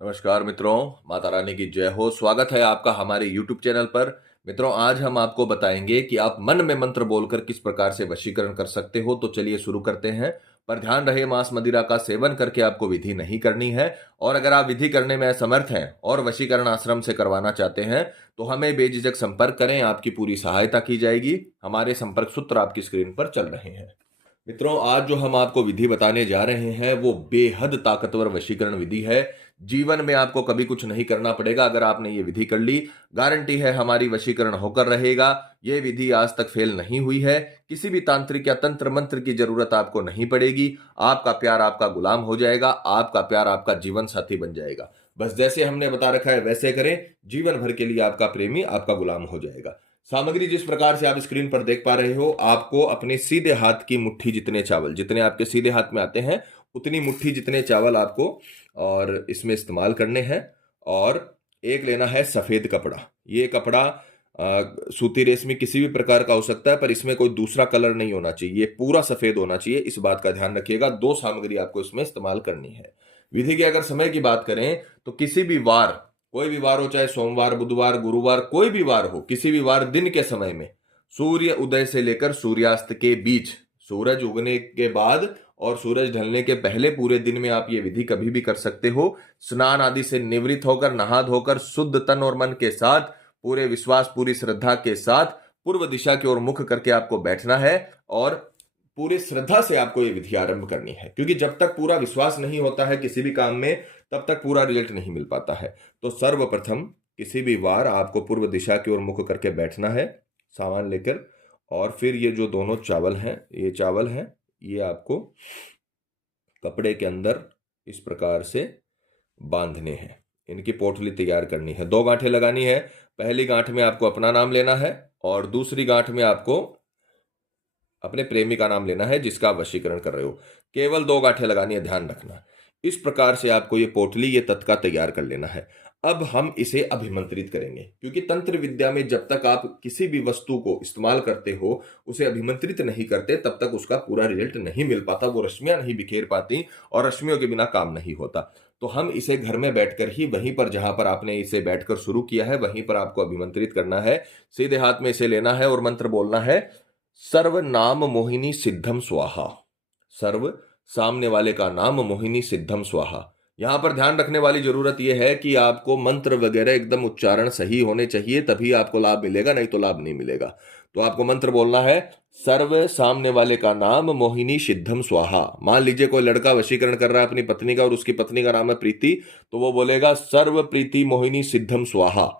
नमस्कार मित्रों, माता रानी की जय हो। स्वागत है आपका हमारे YouTube चैनल पर। मित्रों, आज हम आपको बताएंगे कि आप मन में मंत्र बोलकर किस प्रकार से वशीकरण कर सकते हो। तो चलिए शुरू करते हैं। पर ध्यान रहे, मांस मदिरा का सेवन करके आपको विधि नहीं करनी है। और अगर आप विधि करने में असमर्थ हैं और वशीकरण आश्रम से करवाना चाहते हैं तो हमें बेझिझक संपर्क करें, आपकी पूरी सहायता की जाएगी। हमारे संपर्क सूत्र आपकी स्क्रीन पर चल रहे हैं। मित्रों, आज जो हम आपको विधि बताने जा रहे हैं वो बेहद ताकतवर वशीकरण विधि है। जीवन में आपको कभी कुछ नहीं करना पड़ेगा अगर आपने ये विधि कर ली। गारंटी है हमारी वशीकरण होकर रहेगा। ये विधि आज तक फेल नहीं हुई है। किसी भी तांत्रिक या तंत्र मंत्र की जरूरत आपको नहीं पड़ेगी। आपका प्यार आपका गुलाम हो जाएगा, आपका प्यार आपका जीवन साथी बन जाएगा। बस जैसे हमने बता रखा है वैसे करें, जीवन भर के लिए आपका प्रेमी आपका गुलाम हो जाएगा। सामग्री जिस प्रकार से आप स्क्रीन पर देख पा रहे हो, आपको अपने सीधे हाथ की मुट्ठी जितने चावल, जितने आपके सीधे हाथ में आते हैं उतनी मुट्ठी जितने चावल आपको और इसमें इस्तेमाल करने हैं। और एक लेना है सफेद कपड़ा। ये कपड़ा सूती रेशमी किसी भी प्रकार का हो सकता है, पर इसमें कोई दूसरा कलर नहीं होना चाहिए, ये पूरा सफेद होना चाहिए। इस बात का ध्यान रखिएगा। दो सामग्री आपको इसमें इस्तेमाल करनी है। विधि के अगर समय की बात करें तो किसी भी वार, कोई भी वार हो, चाहे सोमवार, बुधवार, गुरुवार, कोई भी वार हो, किसी भी वार दिन के समय में सूर्य उदय से लेकर सूर्यास्त के बीच, सूरज उगने के बाद और सूरज ढलने के पहले पूरे दिन में आप ये विधि कभी भी कर सकते हो। स्नान आदि से निवृत्त होकर, नहा धोकर, शुद्ध तन और मन के साथ, पूरे विश्वास पूरी श्रद्धा के साथ पूर्व दिशा की ओर मुख करके आपको बैठना है और पूरी श्रद्धा से आपको ये विधि आरंभ करनी है। क्योंकि जब तक पूरा विश्वास नहीं होता है किसी भी काम में, तब तक पूरा रिजल्ट नहीं मिल पाता है। तो सर्वप्रथम किसी भी वार आपको पूर्व दिशा की ओर मुख करके बैठना है, सामान लेकर। और फिर ये जो दोनों चावल हैं, ये चावल हैं, ये आपको कपड़े के अंदर इस प्रकार से बांधने हैं। इनकी पोटली तैयार करनी है। दो गांठें लगानी है। पहली गांठ में आपको अपना नाम लेना है और दूसरी गांठ में आपको अपने प्रेमी का नाम लेना है जिसका आप वशीकरण कर रहे हो। केवल दो गांठें लगानी है, ध्यान रखना। इस प्रकार से आपको ये पोटली, ये तत्का तैयार कर लेना है। अब हम इसे अभिमंत्रित करेंगे, क्योंकि तंत्र विद्या में जब तक आप किसी भी वस्तु को इस्तेमाल करते हो, उसे अभिमंत्रित नहीं करते, तब तक उसका पूरा रिजल्ट नहीं मिल पाता, वो रश्मियां नहीं बिखेर पाती और रश्मियों के बिना काम नहीं होता। तो हम इसे घर में बैठकर ही, वहीं पर जहां पर आपने इसे बैठकर शुरू किया है वहीं पर आपको अभिमंत्रित करना है। सीधे हाथ में इसे लेना है और मंत्र बोलना है, सर्व नाम मोहिनी सिद्धम स्वाहा। सर्व, सामने वाले का नाम, मोहिनी सिद्धम स्वाहा। यहां पर ध्यान रखने वाली जरूरत यह है कि आपको मंत्र वगैरह एकदम उच्चारण सही होने चाहिए, तभी आपको लाभ मिलेगा, नहीं तो लाभ नहीं मिलेगा। तो आपको मंत्र बोलना है, सर्व, सामने वाले का नाम, मोहिनी सिद्धम स्वाहा। मान लीजिए कोई लड़का वशीकरण कर रहा है अपनी पत्नी का और उसकी पत्नी का नाम है प्रीति, तो वो बोलेगा सर्व प्रीति मोहिनी सिद्धम स्वाहा।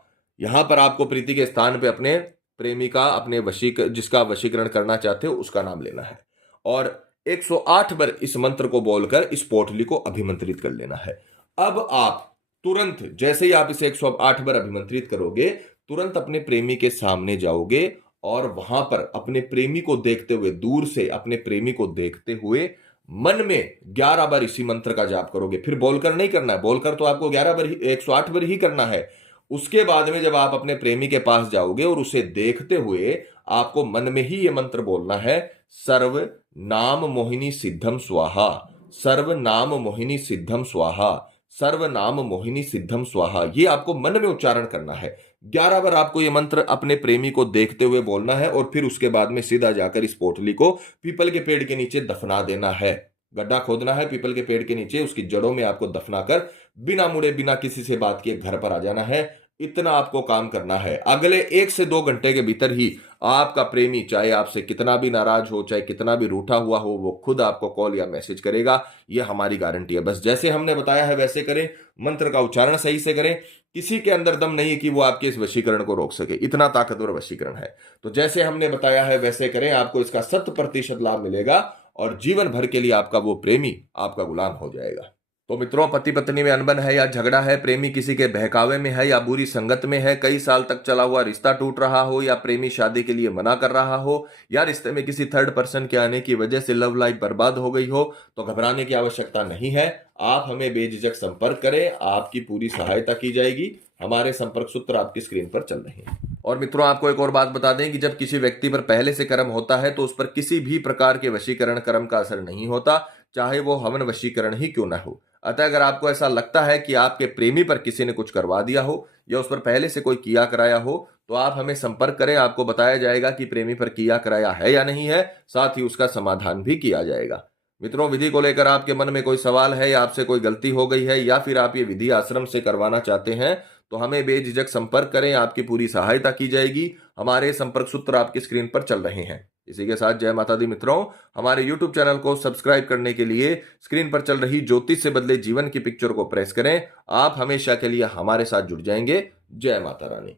यहां पर आपको प्रीति के स्थान पे अपने प्रेमिका, अपने जिसका वशीकरण करना चाहते हो उसका नाम लेना है और 108 बार इस मंत्र को बोलकर इस पोटली को अभिमंत्रित कर लेना है। अब आप तुरंत, जैसे ही आप इसे 108 बार अभिमंत्रित करोगे, तुरंत अपने प्रेमी के सामने जाओगे और वहां पर अपने प्रेमी को देखते हुए, दूर से अपने प्रेमी को देखते हुए मन में 11 बार इसी मंत्र का जाप करोगे। फिर बोलकर नहीं करना है, बोलकर तो आपको 11 बार ही, 108 बार ही करना है। उसके बाद में जब आप अपने प्रेमी के पास जाओगे और उसे देखते हुए आपको मन में ही यह मंत्र बोलना है, सर्व नाम मोहिनी सिद्धम स्वाहा। सर्व नाम मोहिनी सिद्धम स्वाहा। सर्व नाम मोहिनी सिद्धम स्वाहा। ये आपको मन में उच्चारण करना है। 11 बार आपको ये मंत्र अपने प्रेमी को देखते हुए बोलना है और फिर उसके बाद में सीधा जाकर इस पोटली को पीपल के पेड़ के नीचे दफना देना है। गड्ढा खोदना है पीपल के पेड़ के नीचे, उसकी जड़ों में आपको दफना कर बिना मुड़े, बिना किसी से बात किए घर पर आ जाना है। इतना आपको काम करना है। अगले 1 से 2 घंटे के भीतर ही आपका प्रेमी, चाहे आपसे कितना भी नाराज हो, चाहे कितना भी रूठा हुआ हो, वो खुद आपको कॉल या मैसेज करेगा। यह हमारी गारंटी है। बस जैसे हमने बताया है वैसे करें, मंत्र का उच्चारण सही से करें। किसी के अंदर दम नहीं है कि वो आपके इस वशीकरण को रोक सके, इतना ताकतवर वशीकरण है। तो जैसे हमने बताया है वैसे करें, आपको इसका 100% लाभ मिलेगा और जीवन भर के लिए आपका वो प्रेमी आपका गुलाम हो जाएगा। तो मित्रों, पति पत्नी में अनबन है या झगड़ा है, प्रेमी किसी के बहकावे में है या बुरी संगत में है, कई साल तक चला हुआ रिश्ता टूट रहा हो या प्रेमी शादी के लिए मना कर रहा हो या रिश्ते में किसी थर्ड पर्सन के आने की वजह से लव लाइफ बर्बाद हो गई हो, तो घबराने की आवश्यकता नहीं है। आप हमें बेझिझक संपर्क करें, आपकी पूरी सहायता की जाएगी। हमारे संपर्क सूत्र आपकी स्क्रीन पर चल रहे हैं। और मित्रों, आपको एक और बात बता दें कि जब किसी व्यक्ति पर पहले से कर्म होता है तो उस पर किसी भी प्रकार के वशीकरण कर्म का असर नहीं होता। चाहे वो हवन वशीकरण ही क्यों ना हो। अतः अगर आपको ऐसा लगता है कि आपके प्रेमी पर किसी ने कुछ करवा दिया हो या उस पर पहले से कोई किया कराया हो, तो आप हमें संपर्क करें। आपको बताया जाएगा कि प्रेमी पर किया कराया है या नहीं है, साथ ही उसका समाधान भी किया जाएगा। मित्रों, विधि को लेकर आपके मन में कोई सवाल है या आपसे कोई गलती हो गई है या फिर आप ये विधि आश्रम से करवाना चाहते हैं, तो हमें बेझिझक संपर्क करें। आपकी पूरी सहायता की जाएगी। हमारे संपर्क सूत्र आपकी स्क्रीन पर चल रहे हैं। इसी के साथ जय माता दी मित्रों। हमारे YouTube चैनल को सब्सक्राइब करने के लिए स्क्रीन पर चल रही ज्योतिष से बदले जीवन की पिक्चर को प्रेस करें। आप हमेशा के लिए हमारे साथ जुड़ जाएंगे। जय माता रानी।